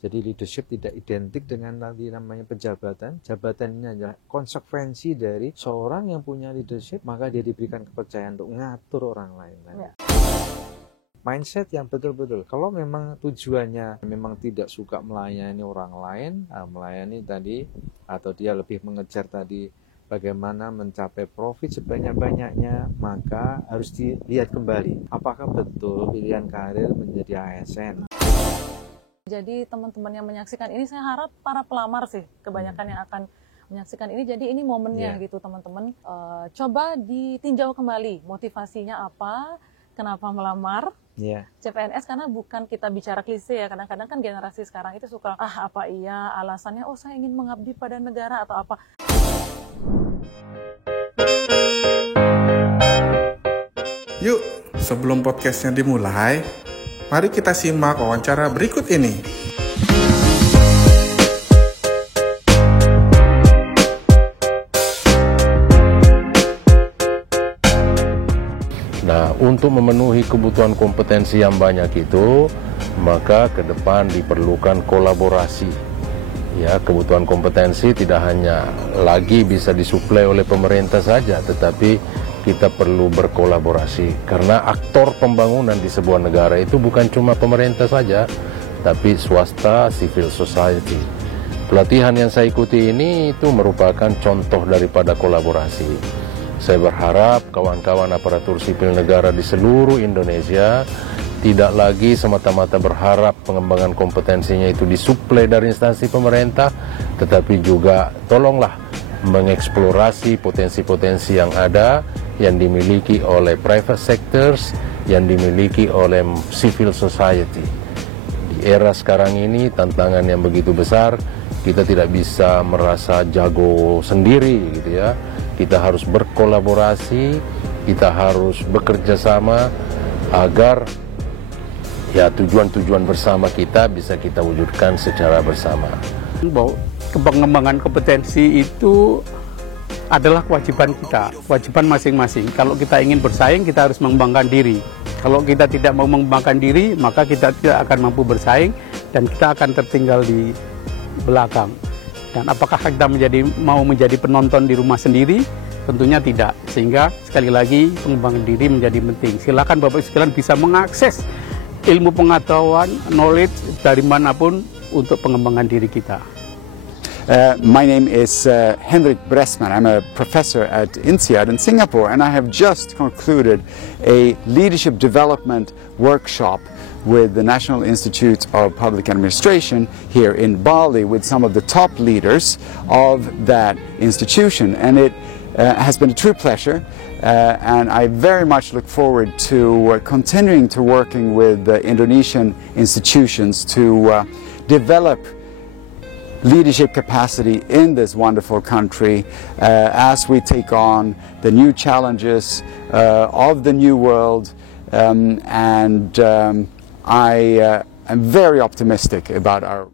Jadi leadership tidak identik dengan tadi namanya penjabatan. Jabatan ini adalah konsekuensi dari seorang yang punya leadership, maka dia diberikan kepercayaan untuk ngatur orang lain. Ya. Mindset yang betul-betul. Kalau memang tujuannya memang tidak suka melayani orang lain, melayani tadi, atau dia lebih mengejar tadi bagaimana mencapai profit sebanyak-banyaknya, maka harus dilihat kembali apakah betul pilihan karir menjadi ASN. Jadi teman-teman yang menyaksikan ini, saya harap para pelamar sih kebanyakan yang akan menyaksikan ini. Jadi ini momennya gitu teman-teman. Coba ditinjau kembali motivasinya apa, kenapa melamar CPNS, karena bukan kita bicara klise ya. Kadang-kadang kan generasi sekarang itu suka apa iya alasannya saya ingin mengabdi pada negara atau apa. Yuk, sebelum podcastnya dimulai, mari kita simak wawancara berikut ini. Nah, untuk memenuhi kebutuhan kompetensi yang banyak itu, maka ke depan diperlukan kolaborasi. Ya, kebutuhan kompetensi tidak hanya lagi bisa disuplai oleh pemerintah saja, tetapi kita perlu berkolaborasi. Karena aktor pembangunan di sebuah negara itu bukan cuma pemerintah saja, tapi swasta, civil society. Pelatihan yang saya ikuti ini itu merupakan contoh daripada kolaborasi. Saya berharap kawan-kawan aparatur sipil negara di seluruh Indonesia tidak lagi semata-mata berharap pengembangan kompetensinya itu disuplai dari instansi pemerintah, tetapi juga tolonglah mengeksplorasi potensi-potensi yang ada, yang dimiliki oleh private sectors, yang dimiliki oleh civil society. Di era sekarang ini tantangan yang begitu besar, kita tidak bisa merasa jago sendiri gitu ya. Kita harus berkolaborasi, kita harus bekerja sama agar ya tujuan-tujuan bersama kita bisa kita wujudkan secara bersama. Bahwa pengembangan kompetensi itu adalah kewajiban kita, kewajiban masing-masing. Kalau kita ingin bersaing, kita harus mengembangkan diri. Kalau kita tidak mau mengembangkan diri, maka kita tidak akan mampu bersaing dan kita akan tertinggal di belakang. Dan apakah kita mau menjadi penonton di rumah sendiri? Tentunya tidak. Sehingga sekali lagi pengembangan diri menjadi penting. Silakan Bapak sekalian bisa mengakses ilmu pengetahuan, knowledge dari manapun untuk pengembangan diri kita. My name is Henrik Bressman. I'm a professor at INSEAD in Singapore, and I have just concluded a leadership development workshop with the National Institute of Public Administration here in Bali with some of the top leaders of that institution. And it has been a true pleasure, and I very much look forward to continuing to working with Indonesian institutions to develop leadership capacity in this wonderful country as we take on the new challenges of the new world, I am very optimistic about our...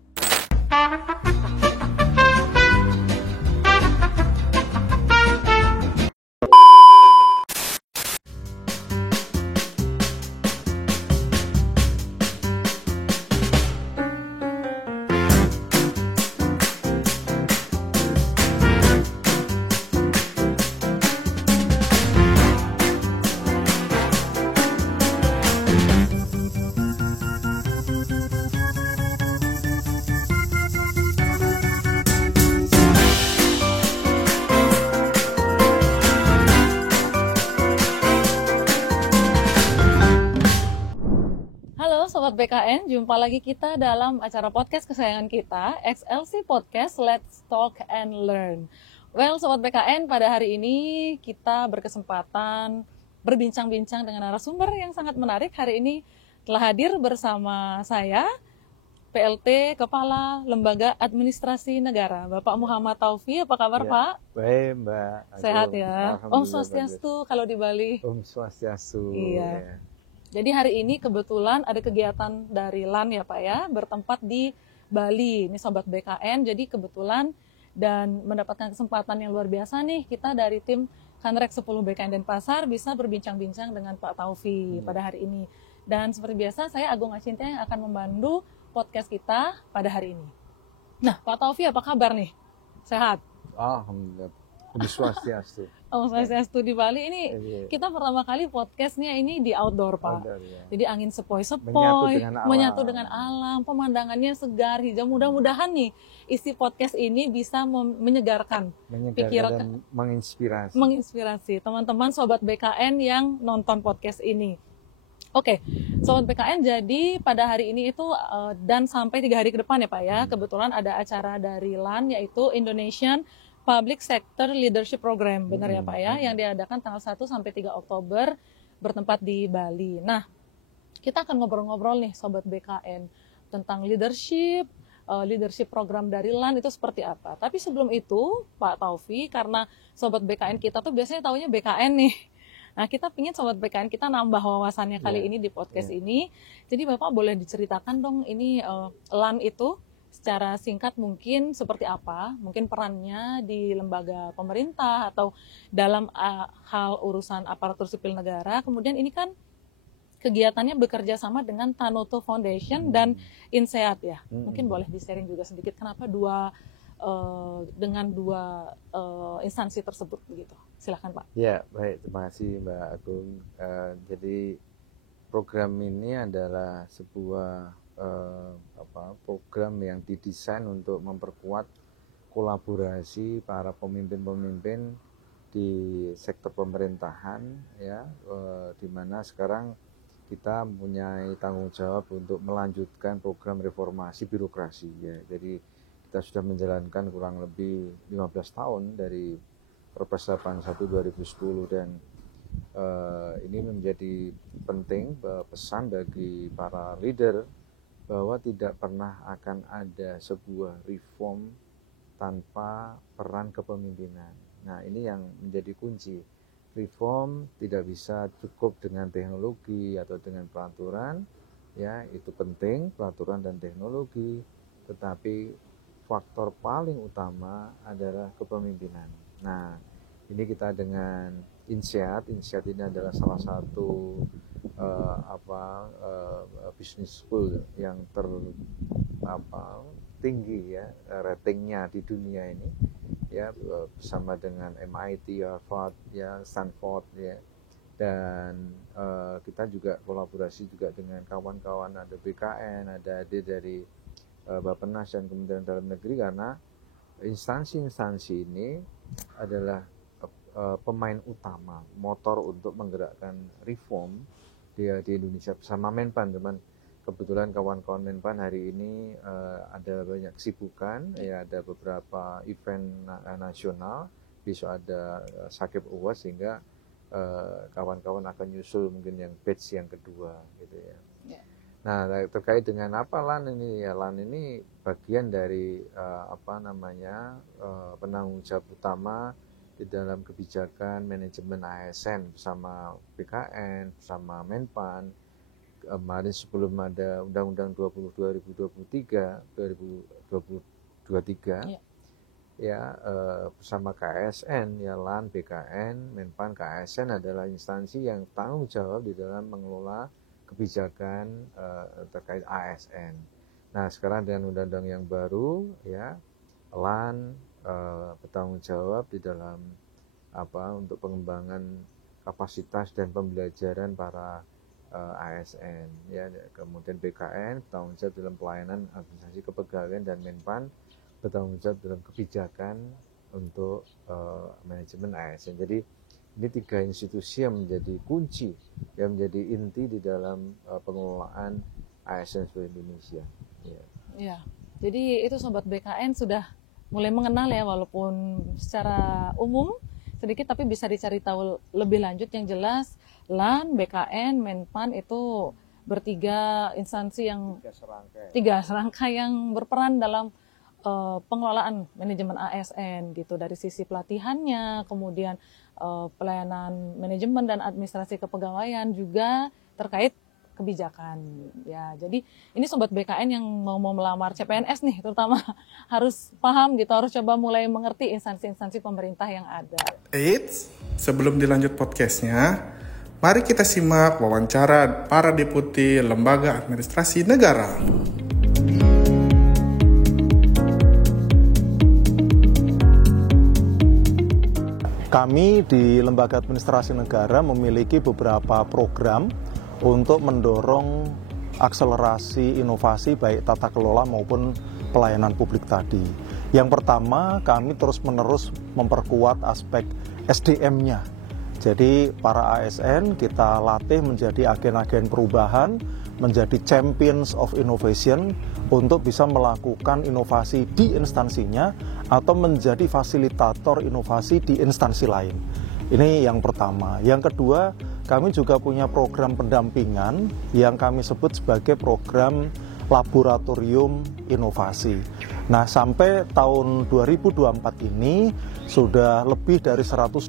Sobat BKN, jumpa lagi kita dalam acara podcast kesayangan kita, XLC Podcast, Let's Talk and Learn. Well, Sobat BKN, pada hari ini kita berkesempatan berbincang-bincang dengan narasumber yang sangat menarik. Hari ini telah hadir bersama saya, PLT Kepala Lembaga Administrasi Negara, Bapak Muhammad Taufi. Apa kabar ya, Pak? Baik, Mbak. Sehat ya? Om Swastiastu kalau di Bali. Om Swastiastu. Iya. Ya. Jadi hari ini kebetulan ada kegiatan dari LAN ya Pak ya, bertempat di Bali. Ini Sobat BKN, jadi kebetulan dan mendapatkan kesempatan yang luar biasa nih, kita dari tim Kanrek 10 BKN Denpasar bisa berbincang-bincang dengan Pak Taufi pada hari ini. Dan seperti biasa, saya Agung Acinta yang akan membantu podcast kita pada hari ini. Nah, Pak Taufi, apa kabar nih? Sehat? Alhamdulillah. Om Swastiastu. Om Swastiastu di Bali. Ini kita pertama kali podcastnya ini di outdoor, Pak. Outdoor, ya. Jadi angin sepoi-sepoi, menyatu dengan alam, pemandangannya segar, hijau. Mudah-mudahan nih isi podcast ini bisa menyegarkan pikiran dan menginspirasi. Menginspirasi teman-teman sobat BKN yang nonton podcast ini. Oke, sobat BKN, jadi pada hari ini itu dan sampai 3 hari ke depan ya Pak ya, kebetulan ada acara dari LAN yaitu Indonesian Public Sector Leadership Program, benar ya Pak ya, yang diadakan tanggal 1 sampai 3 Oktober bertempat di Bali. Nah, kita akan ngobrol-ngobrol nih sobat BKN tentang leadership program dari LAN itu seperti apa. Tapi sebelum itu, Pak Taufi, karena sobat BKN kita tuh biasanya taunya BKN nih. Nah, kita pingin sobat BKN kita nambah wawasannya kali ini di podcast ini. Jadi Bapak boleh diceritakan dong ini LAN itu secara singkat mungkin seperti apa, mungkin perannya di lembaga pemerintah atau dalam hal urusan aparatur sipil negara. Kemudian ini kan kegiatannya bekerja sama dengan Tanoto Foundation dan INSEAD ya. Mungkin boleh di-sharing juga sedikit kenapa dengan dua instansi tersebut begitu. Silakan Pak. Ya, baik, terima kasih Mbak Agung. Jadi program ini adalah sebuah program yang didesain untuk memperkuat kolaborasi para pemimpin-pemimpin di sektor pemerintahan ya, di mana sekarang kita mempunyai tanggung jawab untuk melanjutkan program reformasi birokrasi ya. Jadi kita sudah menjalankan kurang lebih 15 tahun dari Perpres 81 2010 dan ini menjadi penting pesan bagi para leader bahwa tidak pernah akan ada sebuah reform tanpa peran kepemimpinan. Nah, ini yang menjadi kunci. Reform tidak bisa cukup dengan teknologi atau dengan peraturan, ya itu penting peraturan dan teknologi, tetapi faktor paling utama adalah kepemimpinan. Nah, ini kita dengan INSEAD ini adalah salah satu business school yang tinggi ya ratingnya di dunia ini ya, bersama dengan MIT, Harvard ya, Stanford ya, dan kita juga kolaborasi juga dengan kawan-kawan, ada BKN, ada dari Bappenas dan Kementerian Dalam Negeri, karena instansi-instansi ini adalah pemain utama, motor untuk menggerakkan reform di Indonesia bersama Menpan. Teman, kebetulan kawan-kawan Menpan hari ini ada banyak kesibukan, ya ada beberapa event nasional, besok ada Sakib Awards, sehingga kawan-kawan akan nyusul mungkin yang batch yang kedua gitu ya. Nah, terkait dengan apa LAN ini ya, LAN ini bagian dari penanggung jawab utama di dalam kebijakan manajemen ASN bersama BKN, bersama Menpan. Kemarin sebelum ada Undang-Undang 2023 ya, bersama KSN ya, LAN, BKN, Menpan, KSN adalah instansi yang tanggung jawab di dalam mengelola kebijakan terkait ASN. Nah, sekarang dengan undang-undang yang baru ya, LAN bertanggung jawab di dalam untuk pengembangan kapasitas dan pembelajaran para ASN ya. Kemudian BKN bertanggung jawab dalam pelayanan administrasi kepegawaian, dan Menpan bertanggung jawab dalam kebijakan untuk manajemen ASN. Jadi ini 3 institusi yang menjadi kunci, yang menjadi inti di dalam pengelolaan ASN seluruh Indonesia. Ya, jadi itu sobat BKN sudah mulai mengenal ya, walaupun secara umum sedikit, tapi bisa dicari tahu lebih lanjut. Yang jelas LAN, BKN, Menpan itu bertiga instansi yang tiga serangkai yang berperan dalam pengelolaan manajemen ASN gitu, dari sisi pelatihannya, kemudian pelayanan manajemen dan administrasi kepegawaian, juga terkait kebijakan ya. Jadi ini sobat BKN yang mau melamar CPNS nih terutama harus paham gitu, harus coba mulai mengerti instansi-instansi pemerintah yang ada. Eits, sebelum dilanjut podcastnya, Mari kita simak wawancara para deputi Lembaga Administrasi Negara. Kami di Lembaga Administrasi Negara memiliki beberapa program untuk mendorong akselerasi inovasi baik tata kelola maupun pelayanan publik tadi. Yang pertama, kami terus-menerus memperkuat aspek SDM-nya. Jadi para ASN kita latih menjadi agen-agen perubahan, menjadi champions of innovation untuk bisa melakukan inovasi di instansinya atau menjadi fasilitator inovasi di instansi lain. Ini yang pertama. Yang kedua, kami juga punya program pendampingan yang kami sebut sebagai program laboratorium inovasi. Nah, sampai tahun 2024 ini sudah lebih dari 120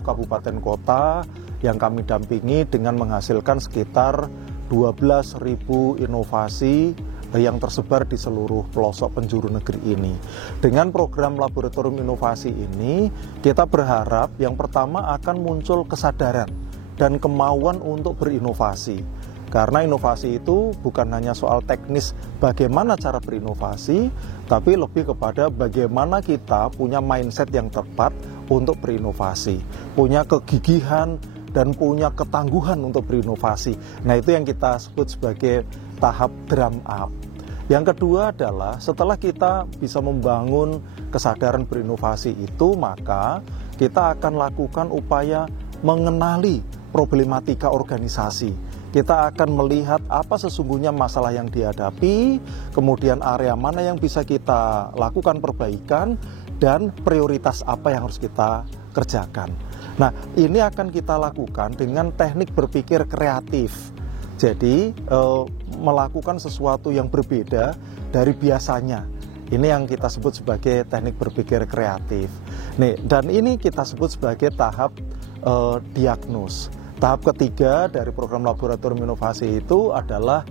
kabupaten kota yang kami dampingi dengan menghasilkan sekitar 12.000 inovasi yang tersebar di seluruh pelosok penjuru negeri ini. Dengan program laboratorium inovasi ini, kita berharap yang pertama akan muncul kesadaran dan kemauan untuk berinovasi. Karena inovasi itu bukan hanya soal teknis bagaimana cara berinovasi, tapi lebih kepada bagaimana kita punya mindset yang tepat untuk berinovasi, punya kegigihan dan punya ketangguhan untuk berinovasi. Nah, itu yang kita sebut sebagai tahap drum up. Yang kedua adalah setelah kita bisa membangun kesadaran berinovasi itu, maka kita akan lakukan upaya mengenali problematika organisasi. Kita akan melihat apa sesungguhnya masalah yang dihadapi, kemudian area mana yang bisa kita lakukan perbaikan, dan prioritas apa yang harus kita kerjakan. Nah, ini akan kita lakukan dengan teknik berpikir kreatif. Jadi, melakukan sesuatu yang berbeda dari biasanya. Ini yang kita sebut sebagai teknik berpikir kreatif. Nih, dan ini kita sebut sebagai tahap diagnose. Tahap ketiga dari program laboratorium inovasi itu adalah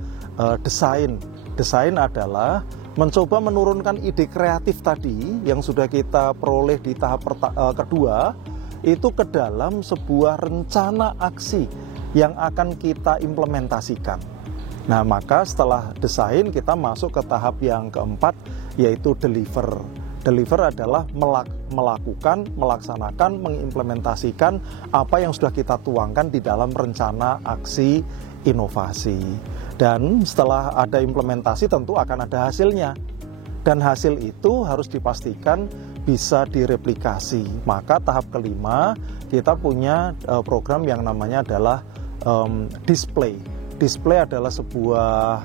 desain. Desain adalah mencoba menurunkan ide kreatif tadi yang sudah kita peroleh di tahap kedua itu ke dalam sebuah rencana aksi yang akan kita implementasikan. Nah, maka setelah desain kita masuk ke tahap yang keempat, yaitu deliver. Deliver adalah melakukan, melaksanakan, mengimplementasikan apa yang sudah kita tuangkan di dalam rencana aksi inovasi. Dan setelah ada implementasi tentu akan ada hasilnya. Dan hasil itu harus dipastikan bisa direplikasi. Maka tahap kelima kita punya program yang namanya adalah display. Display adalah sebuah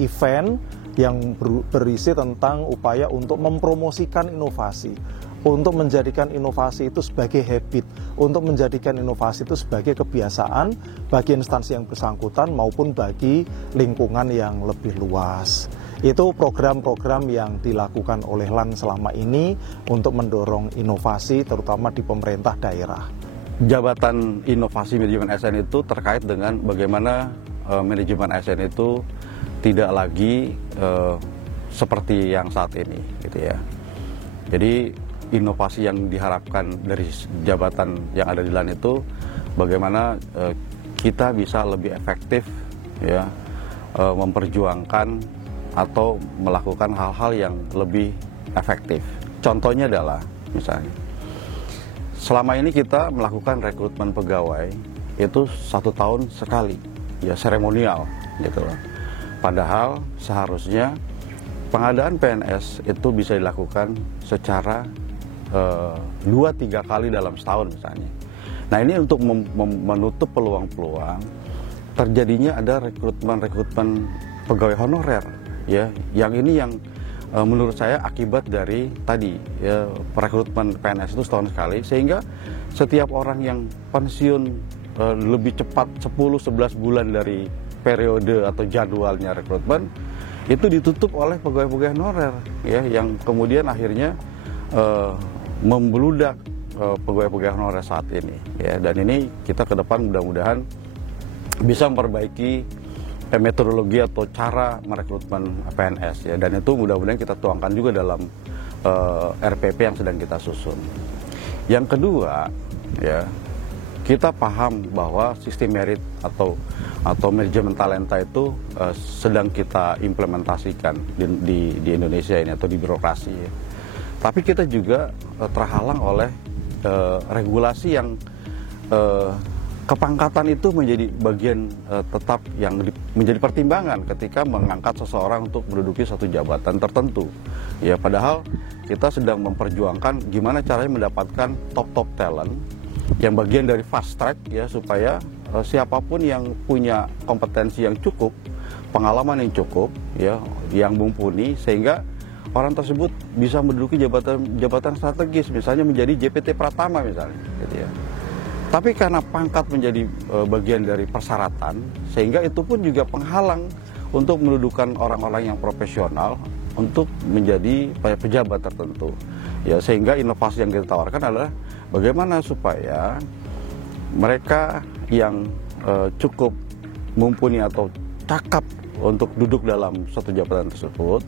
event yang berisi tentang upaya untuk mempromosikan inovasi, untuk menjadikan inovasi itu sebagai habit, untuk menjadikan inovasi itu sebagai kebiasaan bagi instansi yang bersangkutan maupun bagi lingkungan yang lebih luas. Itu program-program yang dilakukan oleh LAN selama ini untuk mendorong inovasi terutama di pemerintah daerah. Jabatan inovasi manajemen ASN itu terkait dengan bagaimana manajemen ASN itu tidak lagi seperti yang saat ini, gitu ya. Jadi inovasi yang diharapkan dari jabatan yang ada di LAN itu bagaimana kita bisa lebih efektif, ya, memperjuangkan atau melakukan hal-hal yang lebih efektif. Contohnya adalah, misalnya, selama ini kita melakukan rekrutmen pegawai itu 1 tahun sekali, ya, seremonial, gitu loh. Padahal seharusnya pengadaan PNS itu bisa dilakukan secara 2-3 kali dalam setahun misalnya. Nah, ini untuk menutup peluang-peluang terjadinya ada rekrutmen pegawai honorer, ya. Yang ini yang menurut saya akibat dari tadi, ya, rekrutmen PNS itu setahun sekali, sehingga setiap orang yang pensiun lebih cepat 10-11 bulan dari periode atau jadwalnya rekrutmen itu ditutup oleh pegawai-pegawai honorer, ya, yang kemudian akhirnya membludak pegawai-pegawai honorer saat ini, ya. Dan ini kita ke depan mudah-mudahan bisa memperbaiki metodologi atau cara merekrutmen PNS, ya, dan itu mudah-mudahan kita tuangkan juga dalam RPP yang sedang kita susun. Yang kedua, ya, kita paham bahwa sistem merit atau manajemen talenta itu sedang kita implementasikan di Indonesia ini atau di birokrasi. Ya. Tapi kita juga terhalang oleh regulasi yang kepangkatan itu menjadi bagian tetap yang menjadi pertimbangan ketika mengangkat seseorang untuk menduduki satu jabatan tertentu. Ya, padahal kita sedang memperjuangkan gimana caranya mendapatkan top talent yang bagian dari fast track ya, supaya siapapun yang punya kompetensi yang cukup, pengalaman yang cukup ya, yang mumpuni, sehingga orang tersebut bisa menduduki jabatan strategis, misalnya menjadi JPT Pratama misalnya gitu ya. Tapi karena pangkat menjadi bagian dari persyaratan, sehingga itu pun juga penghalang untuk mendudukan orang-orang yang profesional untuk menjadi pejabat tertentu. Ya, sehingga inovasi yang kita tawarkan adalah bagaimana supaya mereka yang cukup mumpuni atau cakap untuk duduk dalam suatu jabatan tersebut,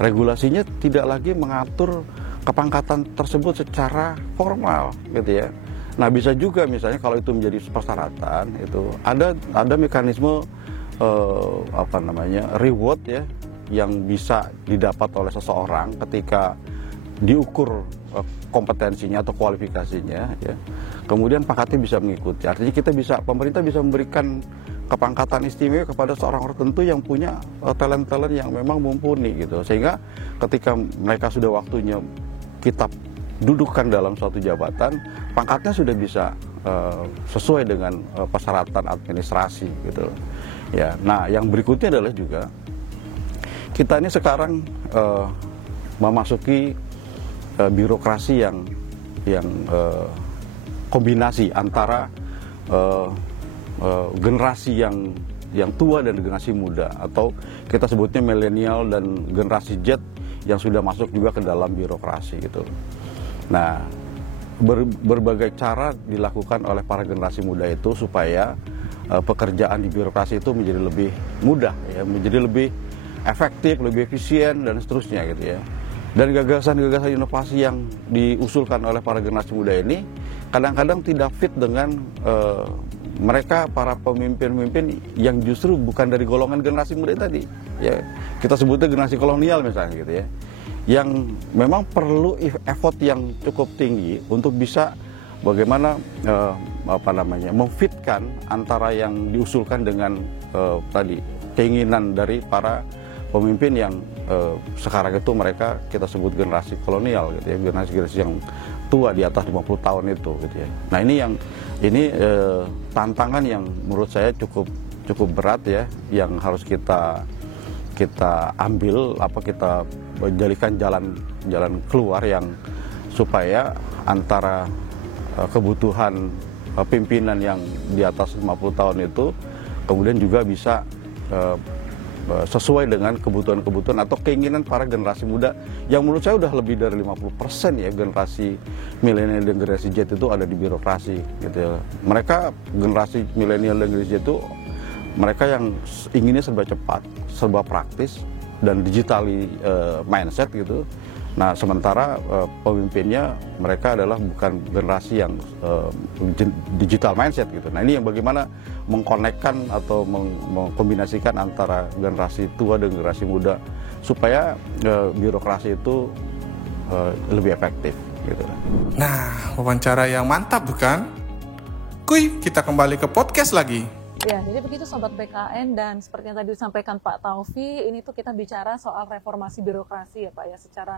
regulasinya tidak lagi mengatur kepangkatan tersebut secara formal gitu ya. Nah, bisa juga misalnya kalau itu menjadi persyaratan, itu ada mekanisme reward ya, yang bisa didapat oleh seseorang ketika diukur kompetensinya atau kualifikasinya ya. Kemudian pangkatnya bisa mengikuti. Artinya pemerintah bisa memberikan kepangkatan istimewa kepada seorang tertentu yang punya talent-talent yang memang mumpuni gitu. Sehingga ketika mereka sudah waktunya kita dudukan dalam suatu jabatan, pangkatnya sudah bisa sesuai dengan persyaratan administrasi gitu ya. Nah, yang berikutnya adalah juga kita ini sekarang memasuki birokrasi yang kombinasi antara generasi yang tua dan generasi muda, atau kita sebutnya milenial dan generasi Z yang sudah masuk juga ke dalam birokrasi gitu. Nah, berbagai cara dilakukan oleh para generasi muda itu supaya pekerjaan di birokrasi itu menjadi lebih mudah, ya, menjadi lebih efektif, lebih efisien dan seterusnya gitu ya. Dan gagasan-gagasan inovasi yang diusulkan oleh para generasi muda ini kadang-kadang tidak fit dengan mereka para pemimpin-pemimpin yang justru bukan dari golongan generasi muda tadi. Ya, kita sebutnya generasi kolonial misalnya gitu ya. Yang memang perlu effort yang cukup tinggi untuk bisa bagaimana memfitkan antara yang diusulkan dengan tadi keinginan dari para pemimpin yang sekarang itu mereka kita sebut generasi kolonial gitu ya, generasi yang tua di atas 50 tahun itu gitu ya. Nah, ini tantangan yang menurut saya cukup berat ya, yang harus kita ambil kita menjadikan jalan keluar yang supaya antara kebutuhan pimpinan yang di atas 50 tahun itu kemudian juga bisa sesuai dengan kebutuhan-kebutuhan atau keinginan para generasi muda yang menurut saya udah lebih dari 50% ya, generasi milenial dan generasi Z itu ada di birokrasi gitu ya. Mereka generasi milenial dan generasi Z itu mereka yang inginnya serba cepat, serba praktis dan digitally mindset gitu. Nah, sementara pemimpinnya mereka adalah bukan generasi yang digital mindset gitu. Nah, ini yang bagaimana mengkonekkan atau mengkombinasikan antara generasi tua dan generasi muda supaya birokrasi itu lebih efektif gitu. Nah, wawancara yang mantap bukan? Kuy, kita kembali ke podcast lagi. Ya, jadi begitu Sobat BKN, dan seperti yang tadi disampaikan Pak Taufi, ini tuh kita bicara soal reformasi birokrasi ya Pak ya, secara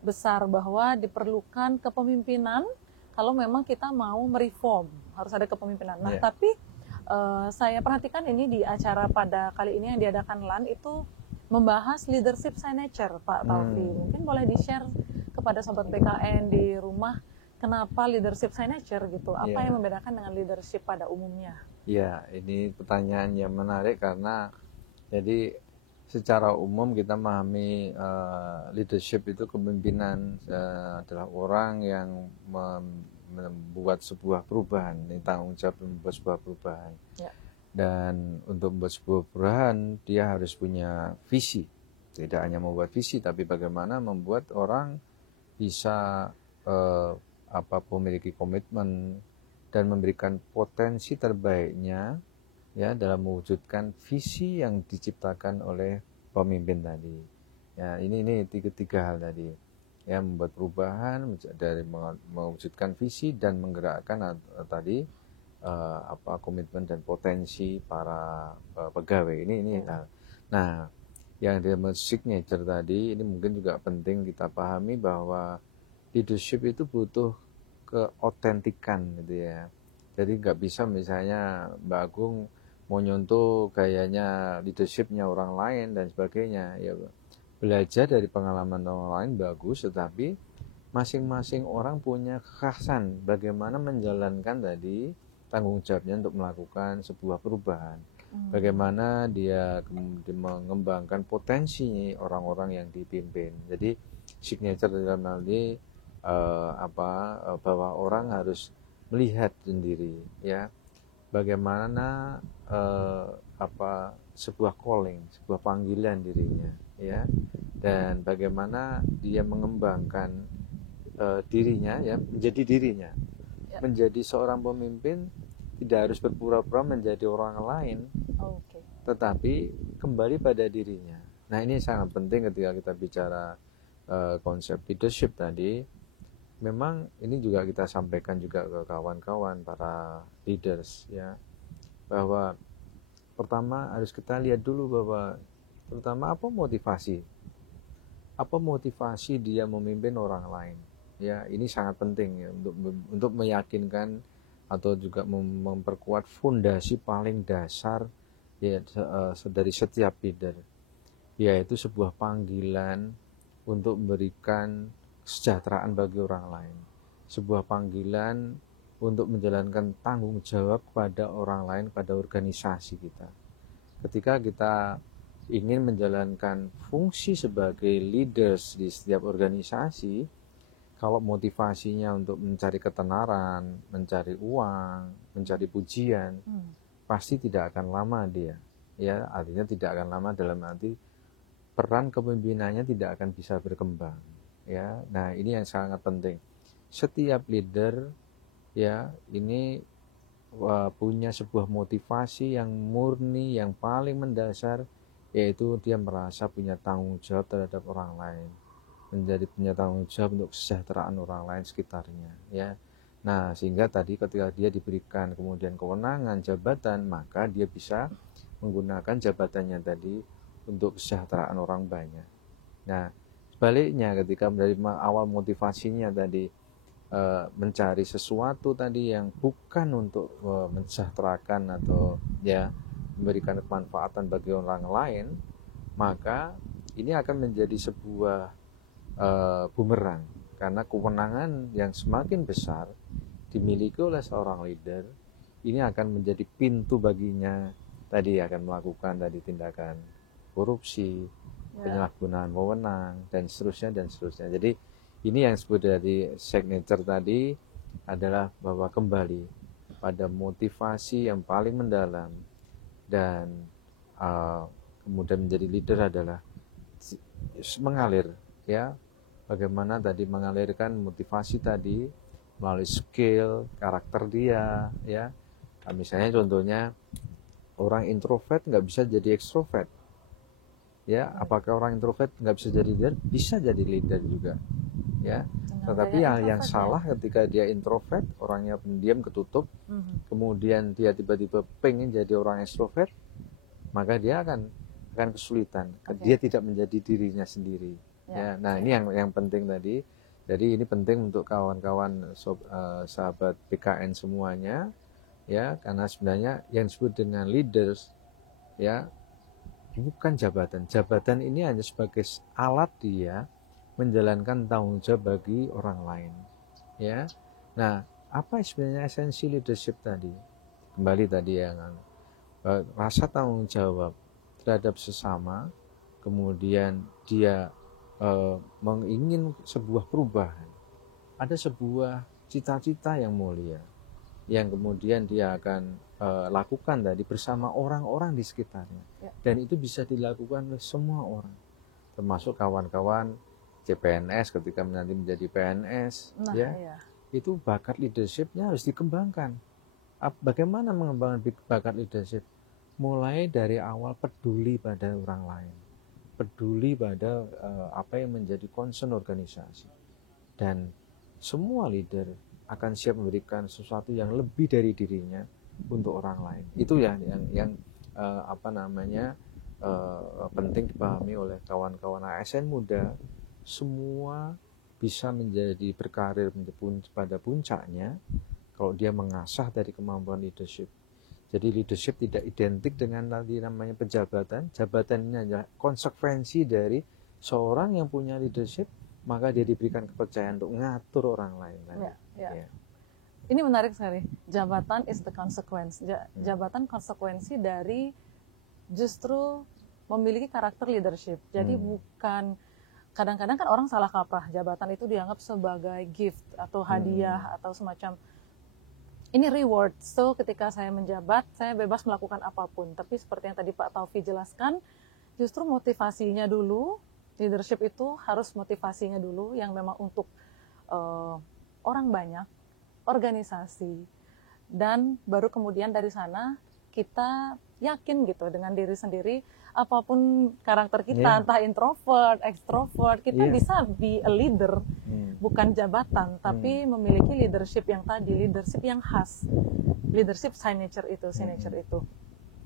besar bahwa diperlukan kepemimpinan kalau memang kita mau mereform, harus ada kepemimpinan. Nah, tapi saya perhatikan ini di acara pada kali ini yang diadakan LAN itu membahas leadership signature Pak Taufi. Mungkin boleh di-share kepada Sobat BKN di rumah, kenapa leadership signature gitu? Apa yang membedakan dengan leadership pada umumnya? Ya, ini pertanyaan yang menarik karena jadi secara umum kita memahami leadership itu kepemimpinan adalah orang yang membuat sebuah perubahan, ini tanggung jawab membuat sebuah perubahan. Ya. Dan untuk membuat sebuah perubahan dia harus punya visi, tidak hanya membuat visi tapi bagaimana membuat orang bisa memiliki komitmen dan memberikan potensi terbaiknya ya dalam mewujudkan visi yang diciptakan oleh pemimpin tadi. Ya, ini tiga hal tadi. Ya, membuat perubahan dari mewujudkan visi dan menggerakkan tadi komitmen dan potensi para pegawai. Ini. Nah, yang dia signature tadi ini mungkin juga penting kita pahami bahwa leadership itu butuh keotentikan gitu ya. Jadi nggak bisa misalnya Mbak Agung mau nyontoh gayanya leadershipnya orang lain dan sebagainya. Ya belajar dari pengalaman orang lain bagus, tetapi masing-masing orang punya kekhasan bagaimana menjalankan tadi tanggung jawabnya untuk melakukan sebuah perubahan. Bagaimana dia kemudian mengembangkan potensi orang-orang yang dipimpin. Jadi signature dalam hal ini bahwa orang harus melihat sendiri ya bagaimana sebuah calling, sebuah panggilan dirinya ya, dan bagaimana dia mengembangkan dirinya ya menjadi dirinya. Menjadi seorang pemimpin tidak harus berpura-pura menjadi orang lain, tetapi kembali pada dirinya. Nah, ini sangat penting ketika kita bicara konsep leadership tadi. Memang ini juga kita sampaikan juga ke kawan-kawan para leaders ya, bahwa pertama harus kita lihat dulu bahwa pertama apa motivasi dia memimpin orang lain ya. Ini sangat penting ya untuk meyakinkan atau juga memperkuat fondasi paling dasar ya dari setiap leader, yaitu sebuah panggilan untuk memberikan kesejahteraan bagi orang lain, sebuah panggilan untuk menjalankan tanggung jawab kepada orang lain, pada organisasi kita. Ketika kita ingin menjalankan fungsi sebagai leaders di setiap organisasi, kalau motivasinya untuk mencari ketenaran, mencari uang, mencari pujian, pasti tidak akan lama dia. Ya, artinya tidak akan lama dalam arti peran kepemimpinannya tidak akan bisa berkembang. Ya, nah ini yang sangat penting. Setiap leader ya ini punya sebuah motivasi yang murni, yang paling mendasar, yaitu dia merasa punya tanggung jawab terhadap orang lain, punya tanggung jawab untuk kesejahteraan orang lain sekitarnya. Ya, nah sehingga tadi ketika dia diberikan kemudian kewenangan jabatan, maka dia bisa menggunakan jabatannya tadi untuk kesejahteraan orang banyak. Nah, sebaliknya ketika dari awal motivasinya tadi mencari sesuatu tadi yang bukan untuk mensejahterakan atau ya memberikan kemanfaatan bagi orang lain, maka ini akan menjadi sebuah bumerang, karena kewenangan yang semakin besar dimiliki oleh seorang leader ini akan menjadi pintu baginya tadi akan melakukan tadi tindakan korupsi, penyalahgunaan wewenang dan seterusnya. Jadi ini yang disebut dari signature tadi adalah bahwa kembali pada motivasi yang paling mendalam dan kemudian menjadi leader adalah mengalir ya, bagaimana tadi mengalirkan motivasi tadi melalui skill, karakter dia ya. Nah, misalnya contohnya orang introvert nggak bisa jadi ekstrovert. Ya, apakah orang introvert nggak bisa jadi leader? Bisa jadi leader juga, ya. Tetapi yang salah ketika dia introvert, orangnya pendiam, ketutup, kemudian dia tiba-tiba pengen jadi orang ekstrovert, maka dia akan kesulitan. Dia tidak menjadi dirinya sendiri. Ya, nah ini yang penting tadi. Jadi ini penting untuk kawan-kawan sahabat PKN semuanya, ya, karena sebenarnya yang disebut dengan leaders, ya. Bukan jabatan. Jabatan ini hanya sebagai alat dia menjalankan tanggung jawab bagi orang lain. Ya. Nah, apa sebenarnya esensi leadership tadi? Kembali tadi yang rasa tanggung jawab terhadap sesama, kemudian dia mengingin sebuah perubahan. Ada sebuah cita-cita yang mulia yang kemudian dia akan lakukan tadi bersama orang-orang di sekitarnya, dan itu bisa dilakukan oleh semua orang, termasuk kawan-kawan CPNS ketika nanti menjadi PNS, itu bakat leadership-nya harus dikembangkan. Bagaimana mengembangkan bakat leadership? Mulai dari awal peduli pada orang lain, peduli pada apa yang menjadi concern organisasi, dan semua leader akan siap memberikan sesuatu yang lebih dari dirinya untuk orang lain. Itu ya yang penting dipahami oleh kawan-kawan ASN muda. Semua bisa menjadi berkarir pada puncaknya kalau dia mengasah dari kemampuan leadership. Jadi leadership tidak identik dengan tadi namanya penjabatan. Jabatan ini adalah konsekuensi dari seorang yang punya leadership, maka dia diberikan kepercayaan untuk mengatur orang lain. Ya. Ini menarik sekali. Jabatan is the consequence. Jabatan konsekuensi dari justru memiliki karakter leadership. Jadi bukan, kadang-kadang kan orang salah kaprah, jabatan itu dianggap sebagai gift atau hadiah atau semacam ini reward. So ketika saya menjabat, saya bebas melakukan apapun. Tapi seperti yang tadi Pak Taufi jelaskan, justru motivasinya dulu, leadership itu harus motivasinya dulu yang memang untuk orang banyak, organisasi, dan baru kemudian dari sana kita yakin gitu dengan diri sendiri, apapun karakter kita, entah introvert, extrovert, kita bisa be a leader, bukan jabatan, tapi memiliki leadership yang tadi, leadership yang khas, leadership signature itu.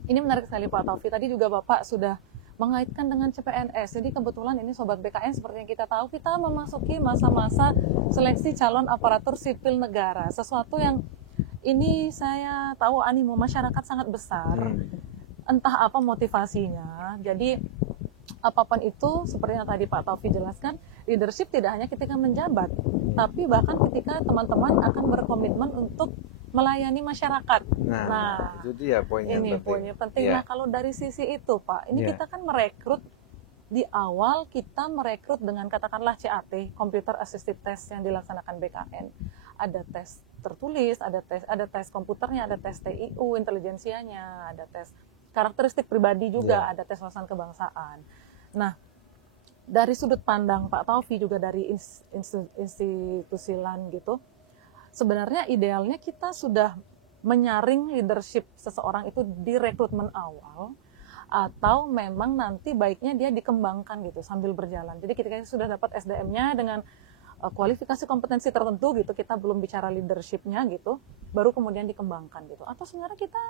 Ini menarik sekali Pak Taufi. Tadi juga Bapak sudah mengaitkan dengan CPNS. Jadi kebetulan ini Sobat BKN seperti yang kita tahu, kita memasuki masa-masa seleksi calon aparatur sipil negara. Sesuatu yang ini saya tahu animo masyarakat sangat besar. Entah apa motivasinya. Jadi apapun itu, seperti yang tadi Pak Taufi jelaskan, leadership tidak hanya ketika menjabat, tapi bahkan ketika teman-teman akan berkomitmen untuk melayani masyarakat. Nah itu dia poin yang penting. Poinnya penting. Nah, kalau dari sisi itu, Pak, ini kita kan merekrut di awal, kita merekrut dengan katakanlah CAT, Computer Assisted Test yang dilaksanakan BKN. Ada tes tertulis, ada tes komputernya, ada tes TIU, intelijensianya, ada tes karakteristik pribadi juga, ada tes wawasan kebangsaan. Nah, dari sudut pandang Pak Taufi juga dari institusi LAN gitu, sebenarnya idealnya kita sudah menyaring leadership seseorang itu di rekrutmen awal, atau memang nanti baiknya dia dikembangkan gitu sambil berjalan. Jadi ketika sudah dapat SDM-nya dengan kualifikasi kompetensi tertentu gitu, kita belum bicara leadership-nya gitu, baru kemudian dikembangkan gitu. Atau sebenarnya kita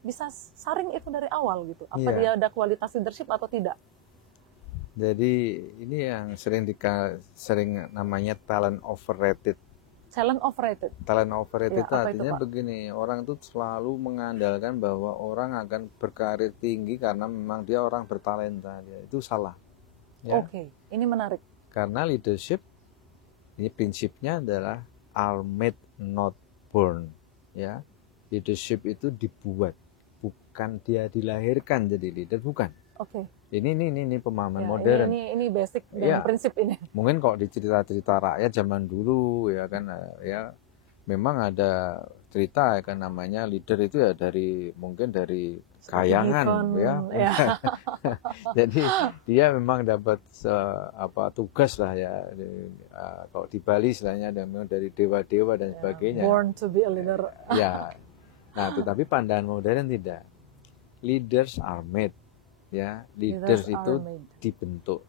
bisa saring itu dari awal gitu, apa dia ada kualitas leadership atau tidak. Jadi ini yang sering namanya talent overrated. Talent overrated. Talent overrated itu artinya begini, orang itu selalu mengandalkan bahwa orang akan berkarir tinggi karena memang dia orang bertalenta. Itu salah. Ya. Oke, ini menarik. Karena leadership ini prinsipnya adalah are made not born. Ya, leadership itu dibuat, bukan dia dilahirkan jadi leader, bukan. Oke. Ini pemahaman modern. Ini basic dan prinsip ini. Mungkin kalau di cerita-cerita rakyat zaman dulu ya kan, ya memang ada cerita ya kan, namanya leader itu ya mungkin dari kayangan ya. Jadi dia memang dapat tugas lah ya, kalau di Bali istilahnya memang dari dewa-dewa dan sebagainya. Born to be a leader. Ya. Nah, tetapi pandangan modern tidak. Leaders are made. Ya, leaders itu dibentuk,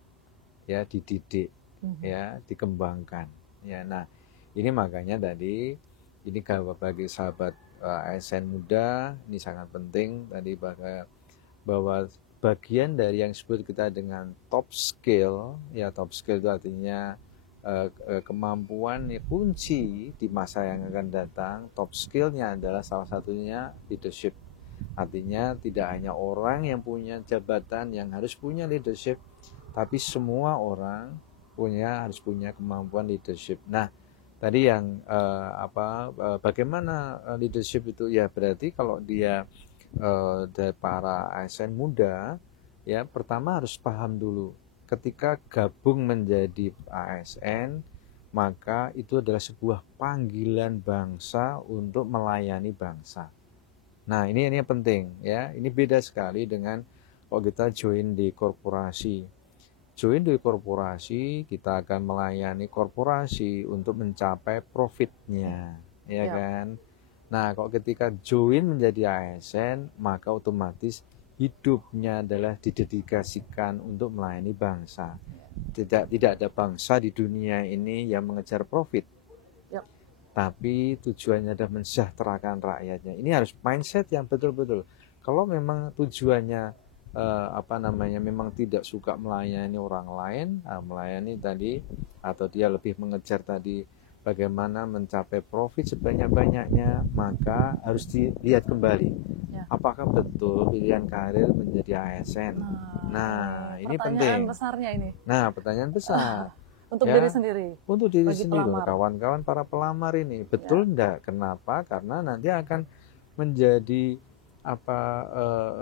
ya, dididik, ya, dikembangkan. Ya, nah, ini makanya tadi ini bagi sahabat ASN muda ini sangat penting tadi bahwa bagian dari yang disebut kita dengan top skill, ya, top skill itu artinya kemampuan kunci di masa yang akan datang. Top skillnya adalah salah satunya leadership. Artinya tidak hanya orang yang punya jabatan yang harus punya leadership, tapi semua orang harus punya kemampuan leadership. Nah, tadi yang bagaimana leadership itu, ya berarti kalau dia dari para ASN muda, ya pertama harus paham dulu ketika gabung menjadi ASN, maka itu adalah sebuah panggilan bangsa untuk melayani bangsa. Nah, ini yang penting ya. Ini beda sekali dengan kalau kita join di korporasi. join di korporasi, kita akan melayani korporasi untuk mencapai profitnya, ya kan? Nah, kalau ketika join menjadi ASN, maka otomatis hidupnya adalah didedikasikan untuk melayani bangsa. Tidak ada bangsa di dunia ini yang mengejar profit, tapi tujuannya adalah mensejahterakan rakyatnya. Ini harus mindset yang betul-betul. Kalau memang tujuannya memang tidak suka melayani orang lain, melayani tadi, atau dia lebih mengejar tadi bagaimana mencapai profit sebanyak-banyaknya, maka harus dilihat kembali apakah betul pilihan karir menjadi ASN. Nah, ini penting. Pertanyaan besarnya ini. Nah, pertanyaan besar. Untuk diri sendiri. Untuk diri bagi sendiri, pelamar. kawan-kawan para pelamar ini betul enggak? Kenapa? Karena nanti akan menjadi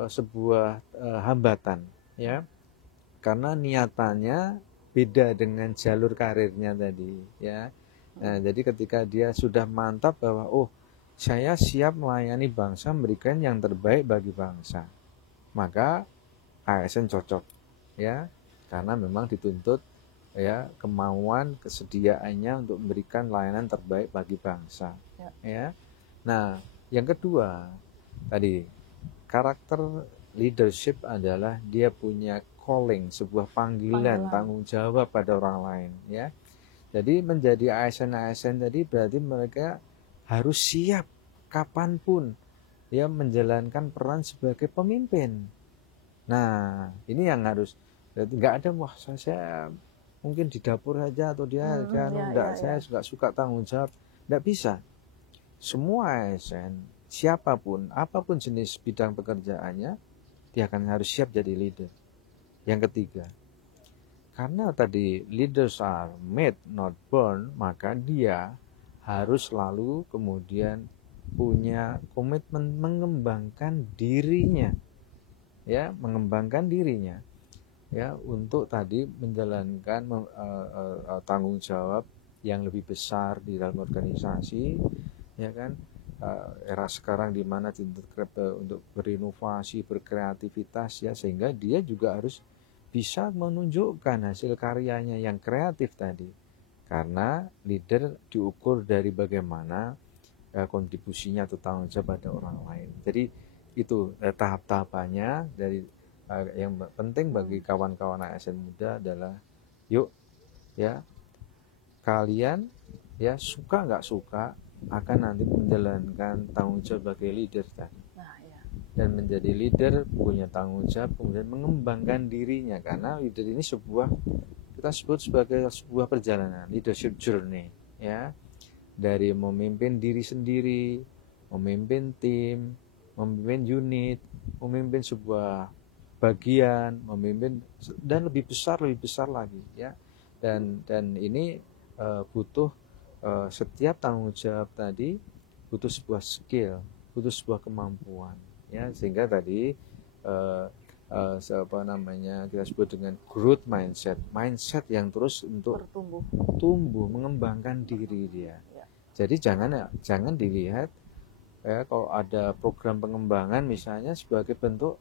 sebuah hambatan, ya. Karena niatannya beda dengan jalur karirnya tadi, ya. Nah, jadi ketika dia sudah mantap bahwa saya siap melayani bangsa, memberikan yang terbaik bagi bangsa, maka ASN cocok, ya, karena memang dituntut ya kemauan kesediaannya untuk memberikan layanan terbaik bagi bangsa, ya. Nah, yang kedua tadi, karakter leadership adalah dia punya calling, sebuah panggilan, tanggung jawab pada orang lain, ya. Jadi menjadi ASN tadi berarti mereka harus siap kapanpun ya menjalankan peran sebagai pemimpin. Nah, ini yang harus, nggak ada wah saya mungkin di dapur aja atau dia saya nggak suka tanggung jawab, nggak bisa. Semua ASN, siapapun, apapun jenis bidang pekerjaannya, dia akan harus siap jadi leader. Yang ketiga, karena tadi leaders are made not born, maka dia harus selalu kemudian punya komitmen mengembangkan dirinya, ya, mengembangkan dirinya, ya, untuk tadi menjalankan tanggung jawab yang lebih besar di dalam organisasi, ya kan. Era sekarang di mana dituntut untuk berinovasi, berkreativitas, ya, sehingga dia juga harus bisa menunjukkan hasil karyanya yang kreatif tadi, karena leader diukur dari bagaimana kontribusinya atau tanggung jawab pada orang lain. Jadi itu tahap-tahapannya. Dari yang penting bagi kawan-kawan ASN muda adalah yuk, ya, kalian ya suka nggak suka akan nanti menjalankan tanggung jawab sebagai leader tadi. Dan menjadi leader punya tanggung jawab kemudian mengembangkan dirinya, karena leader ini kita sebut sebagai sebuah perjalanan, leadership journey, ya, dari memimpin diri sendiri, memimpin tim, memimpin unit, memimpin sebuah bagian, memimpin dan lebih besar lagi, ya. Dan ini butuh setiap tanggung jawab tadi butuh sebuah skill, butuh sebuah kemampuan, ya, sehingga tadi kita sebut dengan growth mindset yang terus untuk tumbuh mengembangkan diri dia. Jadi jangan dilihat ya kalau ada program pengembangan misalnya sebagai bentuk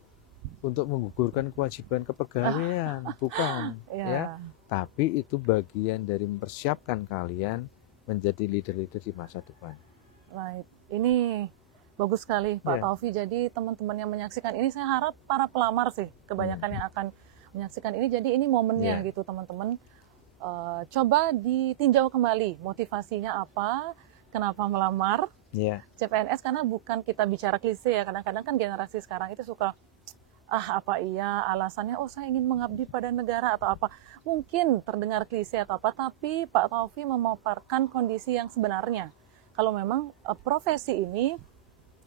untuk menggugurkan kewajiban kepegawaian, bukan, ya, tapi itu bagian dari mempersiapkan kalian menjadi leader-leader di masa depan. Right. Ini bagus sekali Pak Taufi. Jadi teman-teman yang menyaksikan ini, saya harap para pelamar sih kebanyakan yang akan menyaksikan ini. Jadi ini momennya gitu teman-teman. Coba ditinjau kembali motivasinya apa, kenapa melamar CPNS, karena bukan kita bicara klise ya. Kadang-kadang kan generasi sekarang itu suka alasannya saya ingin mengabdi pada negara atau apa. Mungkin terdengar klise atau apa, tapi Pak Taufi memaparkan kondisi yang sebenarnya. Kalau memang profesi ini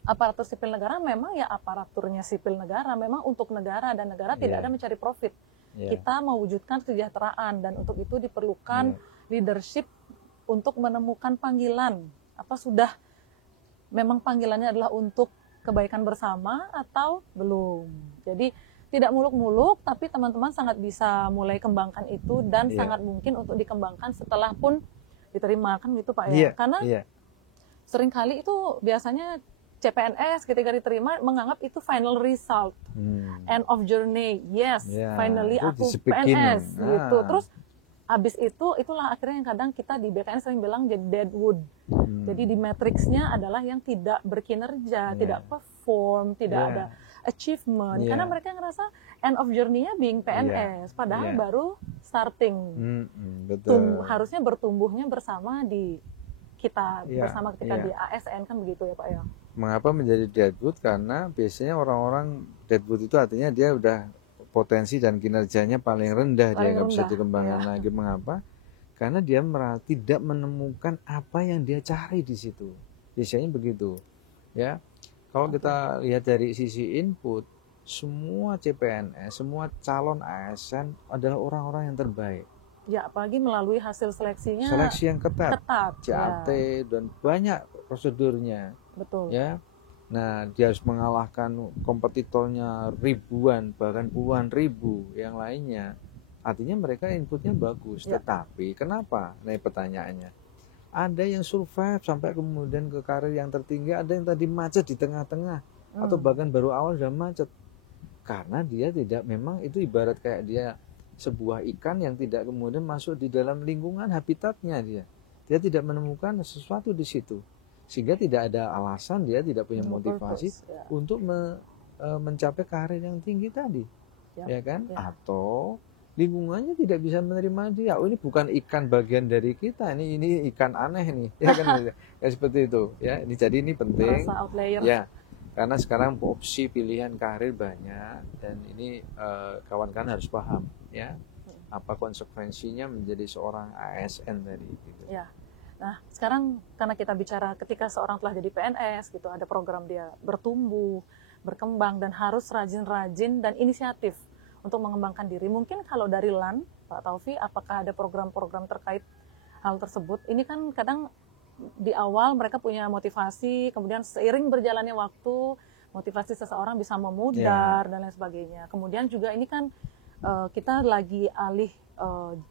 aparatur sipil negara, memang ya aparaturnya sipil negara, memang untuk negara, dan negara tidak ada mencari profit. Kita mewujudkan kesejahteraan, dan untuk itu diperlukan leadership untuk menemukan panggilan. Apa sudah memang panggilannya adalah untuk kebaikan bersama atau belum. Jadi tidak muluk-muluk, tapi teman-teman sangat bisa mulai kembangkan itu, dan sangat mungkin untuk dikembangkan setelah pun diterima, kan gitu Pak ya. Karena seringkali itu biasanya CPNS ketika diterima menganggap itu final result, end of journey, yes, finally aku PNS gitu. Terus habis itulah akhirnya yang kadang kita di BKN sering bilang jadi deadwood. Jadi di matriksnya adalah yang tidak berkinerja, tidak perform, tidak ada achievement, karena mereka ngerasa end of journey-nya being PNS, padahal baru starting. Harusnya bertumbuhnya bersama di kita, bersama ketika di ASN kan begitu ya Pak ya. Mengapa menjadi deadwood? Karena biasanya orang-orang deadwood itu artinya dia udah potensi dan kinerjanya paling rendah, dia nggak bisa dikembangkan lagi. Mengapa? Karena dia tidak menemukan apa yang dia cari di situ. Biasanya begitu, ya. Kalau kita lihat dari sisi input, semua CPNS, semua calon ASN adalah orang-orang yang terbaik. Ya, apalagi melalui hasil seleksinya. Seleksi yang ketat, CAT dan banyak prosedurnya. Betul. Ya. Nah, dia harus mengalahkan kompetitornya ribuan, bahkan puluhan ribu yang lainnya. Artinya mereka inputnya bagus. Tetapi kenapa? Nah, pertanyaannya. Ada yang survive sampai kemudian ke karir yang tertinggi, ada yang tadi macet di tengah-tengah, atau bahkan baru awal sudah macet. Karena dia tidak, memang itu ibarat kayak dia sebuah ikan yang tidak kemudian masuk di dalam lingkungan habitatnya dia. Dia tidak menemukan sesuatu di situ. Sehingga tidak ada alasan, dia tidak punya motivasi untuk mencapai karir yang tinggi tadi. Ya kan? Atau lingkungannya tidak bisa menerima dia. Oh, ini bukan ikan bagian dari kita, ini ikan aneh nih, ya kan? Ya seperti itu, ya. Jadi ini penting. Ya, karena sekarang opsi pilihan karir banyak dan ini kawan-kawan harus paham, ya, apa konsekuensinya menjadi seorang ASN tadi. Gitu. Ya. Nah, sekarang karena kita bicara ketika seorang telah jadi PNS, gitu, ada program dia bertumbuh, berkembang dan harus rajin-rajin dan inisiatif untuk mengembangkan diri. Mungkin kalau dari LAN, Pak Taufi, apakah ada program-program terkait hal tersebut? Ini kan kadang di awal mereka punya motivasi, kemudian seiring berjalannya waktu, motivasi seseorang bisa memudar dan lain sebagainya. Kemudian juga ini kan kita lagi alih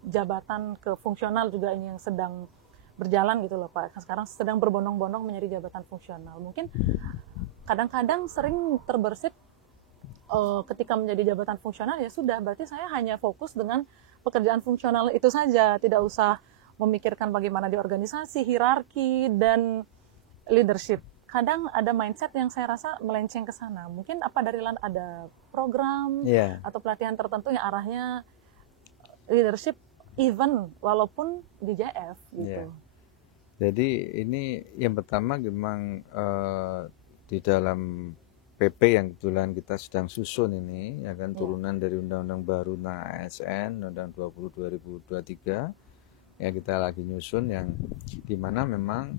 jabatan ke fungsional juga ini yang sedang berjalan gitu loh Pak. Sekarang sedang berbondong-bondong menjadi jabatan fungsional. Mungkin kadang-kadang sering terbersit ketika menjadi jabatan fungsional ya sudah, berarti saya hanya fokus dengan pekerjaan fungsional itu saja, tidak usah memikirkan bagaimana di organisasi, hierarki dan leadership. Kadang ada mindset yang saya rasa melenceng ke sana. Mungkin apa dari LAN ada program atau pelatihan tertentu yang arahnya leadership even walaupun di JF gitu. Jadi ini yang pertama memang di dalam PP yang kebetulan kita sedang susun ini, ya kan, turunan dari Undang-Undang baru tentang ASN, Undang 20/2023, ya kita lagi nyusun yang dimana memang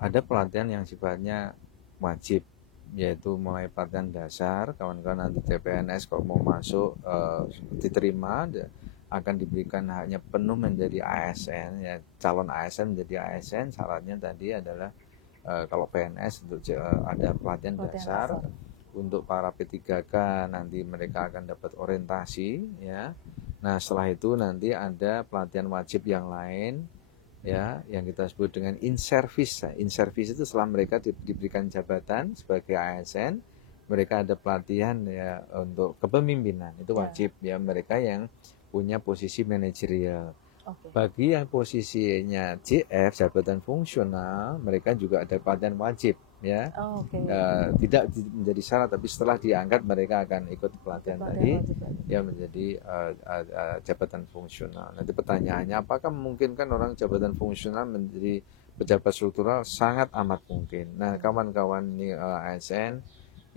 ada pelatihan yang sifatnya wajib, yaitu mulai pelatihan dasar, kawan-kawan nanti CPNS kalau mau masuk diterima, akan diberikan haknya penuh menjadi ASN, ya calon ASN menjadi ASN, syaratnya tadi adalah kalau PNS untuk ada pelatihan dasar. Untuk para P3K nanti mereka akan dapat orientasi, ya. Nah, setelah itu nanti ada pelatihan wajib yang lain, ya, yang kita sebut dengan in service. In service itu setelah mereka diberikan jabatan sebagai ASN, mereka ada pelatihan ya untuk kepemimpinan, itu wajib ya, mereka yang punya posisi manajerial. Bagi yang posisinya JF, jabatan fungsional, mereka juga ada pelatihan wajib, ya. Tidak menjadi syarat, tapi setelah diangkat mereka akan ikut pelatihan tadi, ya, menjadi jabatan fungsional. Nanti pertanyaannya, apakah memungkinkan orang jabatan fungsional menjadi pejabat struktural? Sangat amat mungkin. Nah, kawan-kawan ini ASN,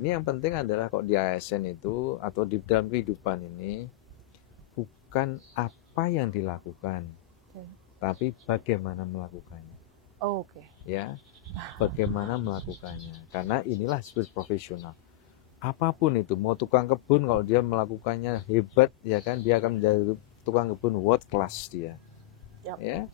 ini yang penting adalah kok di ASN itu atau di dalam kehidupan ini bukan apa yang dilakukan, tapi bagaimana melakukannya. Ya, bagaimana melakukannya. Karena inilah spirit profesional. Apapun itu, mau tukang kebun kalau dia melakukannya hebat, ya kan, dia akan menjadi tukang kebun world class dia. Ya,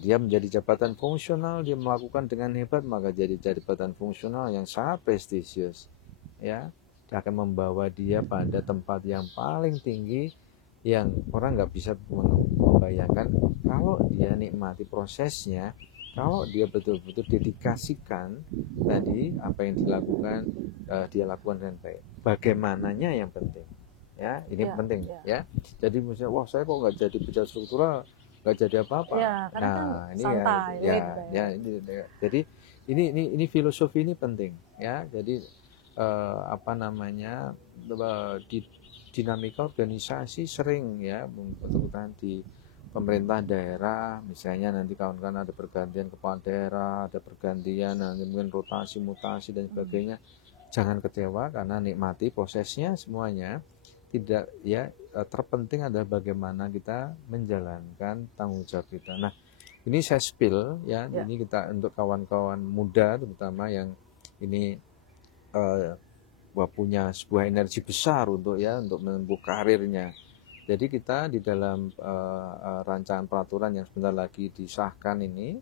dia menjadi jabatan fungsional, dia melakukan dengan hebat, maka jadi jabatan fungsional yang sangat prestisius. Ya, dia akan membawa dia pada tempat yang paling tinggi, yang orang nggak bisa membayangkan kalau dia nikmati prosesnya, Kalau dia betul-betul dedikasikan tadi apa yang dilakukan, dia lakukan dengan baik. Bagaimananya yang penting, ya ini penting ya. Jadi misalnya, wah saya kok nggak jadi pejabat struktural, nggak jadi apa-apa. Nah kan ini santai, jadi ini filosofi ini penting ya. Jadi apa namanya, di dinamika organisasi sering ya, betul-betul di pemerintah daerah misalnya, nanti kawan-kawan ada pergantian kepala daerah, ada pergantian, nanti mungkin rotasi, mutasi dan sebagainya. Jangan kecewa karena nikmati prosesnya semuanya. Tidak ya, terpenting adalah bagaimana kita menjalankan tanggung jawab kita. Nah, ini saya spill ya, ini kita untuk kawan-kawan muda terutama yang ini punya sebuah energi besar untuk menempuh karirnya. Jadi kita di dalam rancangan peraturan yang sebentar lagi disahkan ini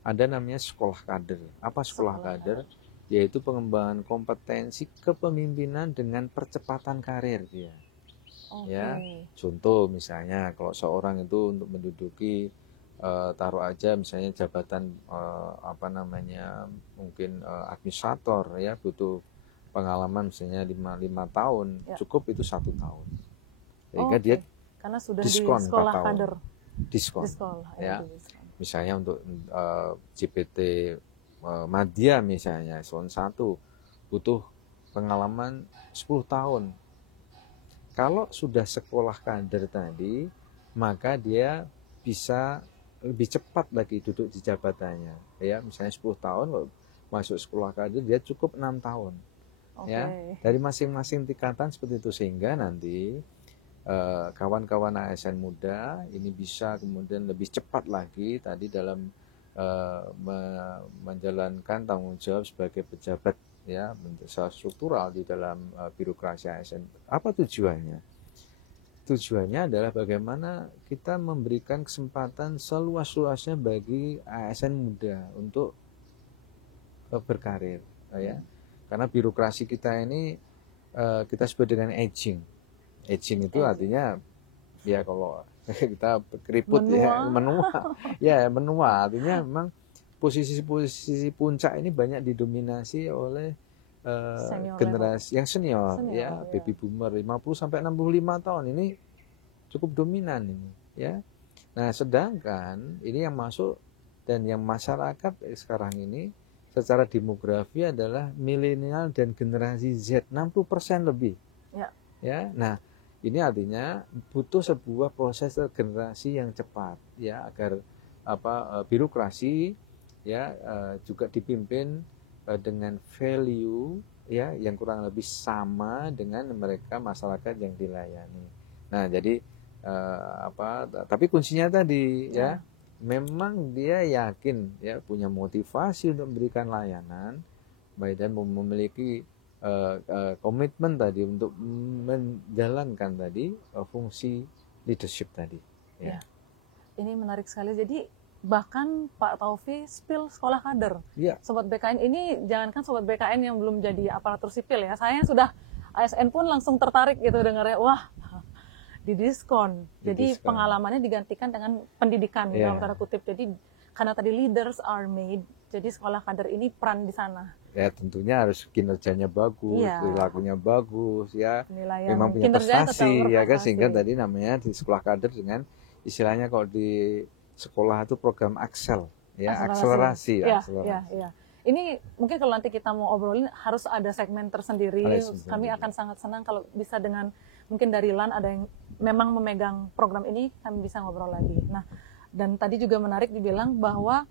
ada namanya sekolah kader. Apa sekolah kader? Yaitu pengembangan kompetensi kepemimpinan dengan percepatan karir dia. Ya, contoh misalnya kalau seorang itu untuk menduduki taruh aja misalnya jabatan apa namanya, mungkin administrator ya, butuh pengalaman misalnya 5 tahun, cukup itu 1 tahun. Sehingga dia karena sudah diskon di sekolah 4 tahun. kader. Diskon. Ya. Diskon. Misalnya untuk GPT Madya misalnya, eselon 1 butuh pengalaman 10 tahun. Kalau sudah sekolah kader tadi, maka dia bisa lebih cepat lagi duduk di jabatannya. Ya, misalnya 10 tahun kalau masuk sekolah kader dia cukup 6 tahun. Ya, dari masing-masing tingkatan seperti itu, sehingga nanti kawan-kawan ASN muda ini bisa kemudian lebih cepat lagi tadi dalam menjalankan tanggung jawab sebagai pejabat ya struktural di dalam birokrasi ASN. Apa tujuannya? Tujuannya adalah bagaimana kita memberikan kesempatan seluas-luasnya bagi ASN muda untuk berkarir ya. Karena birokrasi kita ini kita sebut dengan aging. Aging itu artinya ya kalau kita keriput menua. Ya, menua artinya memang posisi-posisi puncak ini banyak didominasi oleh generasi yang senior ya, baby boomer 50 sampai 65 tahun ini cukup dominan ini ya. Nah, sedangkan ini yang masuk dan yang masyarakat sekarang ini secara demografi adalah milenial dan generasi Z, 60% lebih. Ya. Nah, ini artinya butuh sebuah proses regenerasi yang cepat ya, agar birokrasi ya juga dipimpin dengan value ya yang kurang lebih sama dengan mereka masyarakat yang dilayani. Nah, jadi tapi kuncinya tadi ya, memang dia yakin ya, punya motivasi untuk memberikan layanan baik, dan memiliki komitmen tadi untuk menjalankan tadi fungsi leadership tadi ya. Ini menarik sekali. Jadi bahkan Pak Taufi spill sekolah kader. Sobat BKN ini, jangankan Sobat BKN yang belum jadi aparatur sipil ya, saya sudah ASN pun langsung tertarik gitu dengarnya, wah didiskon. Jadi pengalamannya digantikan dengan pendidikan dalam tanda kutip. Jadi karena tadi leaders are made, jadi sekolah kader ini peran di sana. Ya tentunya harus kinerjanya bagus, perilakunya bagus ya, memang punya prestasi ya kan, sehingga tadi namanya di sekolah kader dengan istilahnya kalau di sekolah itu program Axel ya, akselerasi. Ini mungkin kalau nanti kita mau obrolin harus ada segmen tersendiri. Kami akan sangat senang kalau bisa dengan mungkin dari LAN ada yang memang memegang program ini, kami bisa ngobrol lagi. Nah, dan tadi juga menarik dibilang bahwa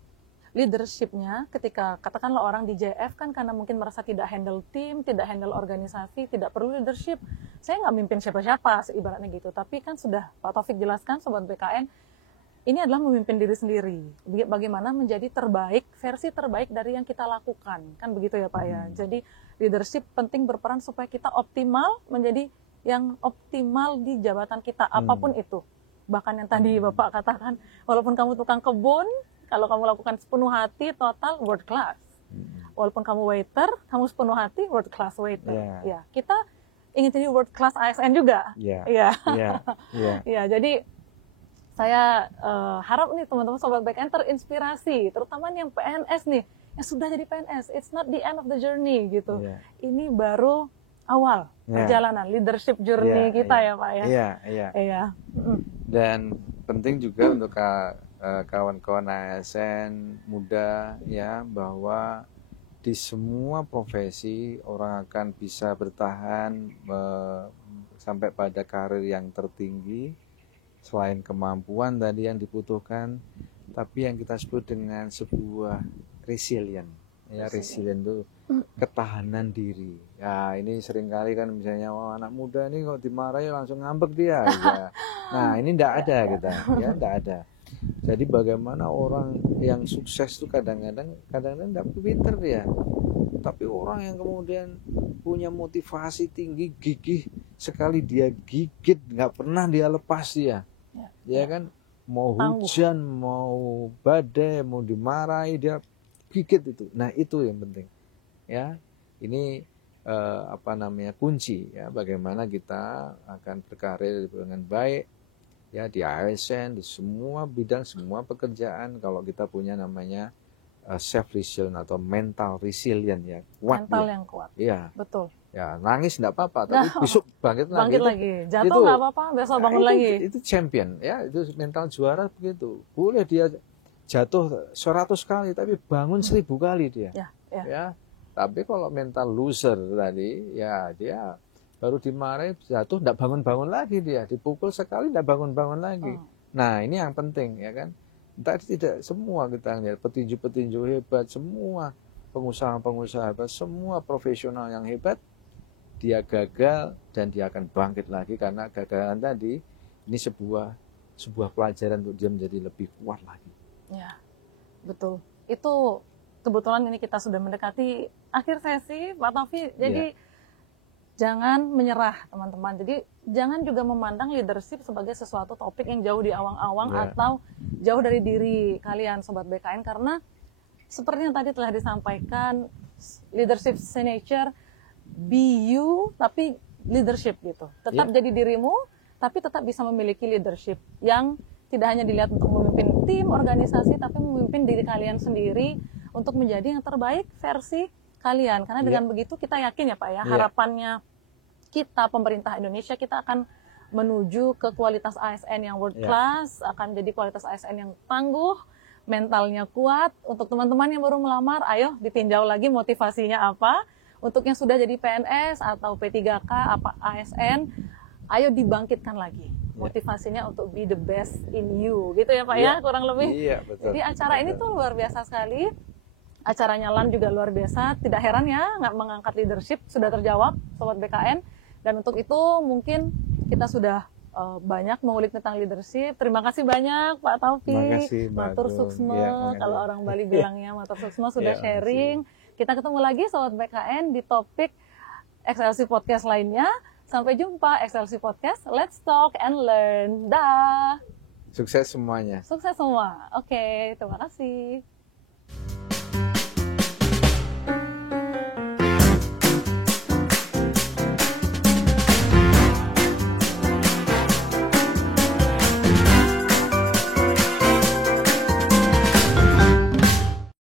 leadership-nya ketika katakanlah orang di JF kan karena mungkin merasa tidak handle tim, tidak handle organisasi, tidak perlu leadership. Saya nggak mimpin siapa-siapa ibaratnya gitu. Tapi kan sudah Pak Taufik jelaskan Sobat BKN, ini adalah memimpin diri sendiri. Bagaimana menjadi terbaik, versi terbaik dari yang kita lakukan. Kan begitu ya Pak ya. Jadi leadership penting berperan supaya kita optimal, menjadi yang optimal di jabatan kita apapun itu. Bahkan yang tadi Bapak katakan, walaupun kamu tukang kebun, kalau kamu lakukan sepenuh hati, total world class. Walaupun kamu waiter, kamu sepenuh hati, world class waiter. Ya, kita ingin jadi world class ASN juga. Ya, jadi Saya harap nih teman-teman Sobat BKN terinspirasi, terutama yang PNS nih, yang sudah jadi PNS. It's not the end of the journey gitu. Yeah. Ini baru awal perjalanan leadership journey kita ya Pak ya. Iya. Dan penting juga untuk kawan-kawan ASN muda ya, bahwa di semua profesi orang akan bisa bertahan sampai pada karir yang tertinggi. Selain kemampuan tadi yang dibutuhkan, tapi yang kita sebut dengan sebuah resilient. Ya, resilient itu ketahanan diri. Ya, ini seringkali kan misalnya anak muda ini kok dimarahi langsung ngambek dia. Ya. Nah, ini enggak ada kita, ya enggak ada. Jadi bagaimana orang yang sukses itu kadang-kadang enggak pinter dia. Tapi orang yang kemudian punya motivasi tinggi, gigih sekali dia gigit, nggak pernah dia lepas dia. Ya kan, mau hujan, mau badai, mau dimarahi dia gigit itu. Nah, itu yang penting. Ya, ini kunci ya, bagaimana kita akan berkarir dengan baik ya di ASN, di semua bidang, semua pekerjaan. Kalau kita punya namanya self resilient atau mental resilient ya, kuat. Mental yang kuat. Iya. Betul. Ya, nangis enggak apa-apa, tapi besok bangkit lagi. Bangkit lagi. Jatuh enggak apa-apa, besok bangun lagi. Itu champion ya, itu mental juara begitu. Boleh dia jatuh 100 kali tapi bangun 1000 kali dia. Ya. Tapi kalau mental loser tadi, ya dia baru dimarahi jatuh enggak bangun-bangun lagi dia, dipukul sekali enggak bangun-bangun lagi. Nah, ini yang penting ya kan. Tadi tidak semua kita lihat petinju-petinju hebat, semua pengusaha-pengusaha hebat, semua profesional yang hebat, dia gagal dan dia akan bangkit lagi karena kegagalan tadi ini sebuah pelajaran untuk dia menjadi lebih kuat lagi. Ya, betul. Itu kebetulan ini kita sudah mendekati akhir sesi, Pak Taufi. Jadi jangan menyerah, teman-teman. Jadi jangan juga memandang leadership sebagai sesuatu topik yang jauh di awang-awang atau jauh dari diri kalian, Sobat BKN, karena seperti yang tadi telah disampaikan, leadership signature, be you, tapi leadership gitu. Tetap jadi dirimu, tapi tetap bisa memiliki leadership yang tidak hanya dilihat untuk memimpin tim, organisasi, tapi memimpin diri kalian sendiri untuk menjadi yang terbaik versi kalian. Karena dengan begitu kita yakin ya Pak ya, harapannya kita, pemerintah Indonesia, kita akan menuju ke kualitas ASN yang world class, akan jadi kualitas ASN yang tangguh, mentalnya kuat. Untuk teman-teman yang baru melamar, ayo ditinjau lagi motivasinya apa. Untuk yang sudah jadi PNS atau P3K, ASN, ayo dibangkitkan lagi motivasinya untuk be the best in you, gitu ya Pak ya, kurang lebih. Betul. Jadi acara ini tuh luar biasa sekali. Acaranya LAN juga luar biasa. Tidak heran ya, nggak mengangkat leadership, sudah terjawab Sobat BKN. Dan untuk itu mungkin kita sudah banyak mengulik tentang leadership. Terima kasih banyak Pak Taufi. Matur suksma, kalau orang Bali bilangnya matur suksma sudah sharing. Kita ketemu lagi Sobat BKN di topik XLC Podcast lainnya. Sampai jumpa XLC Podcast. Let's talk and learn. Dah. Sukses semuanya. Sukses semua. Oke, terima kasih.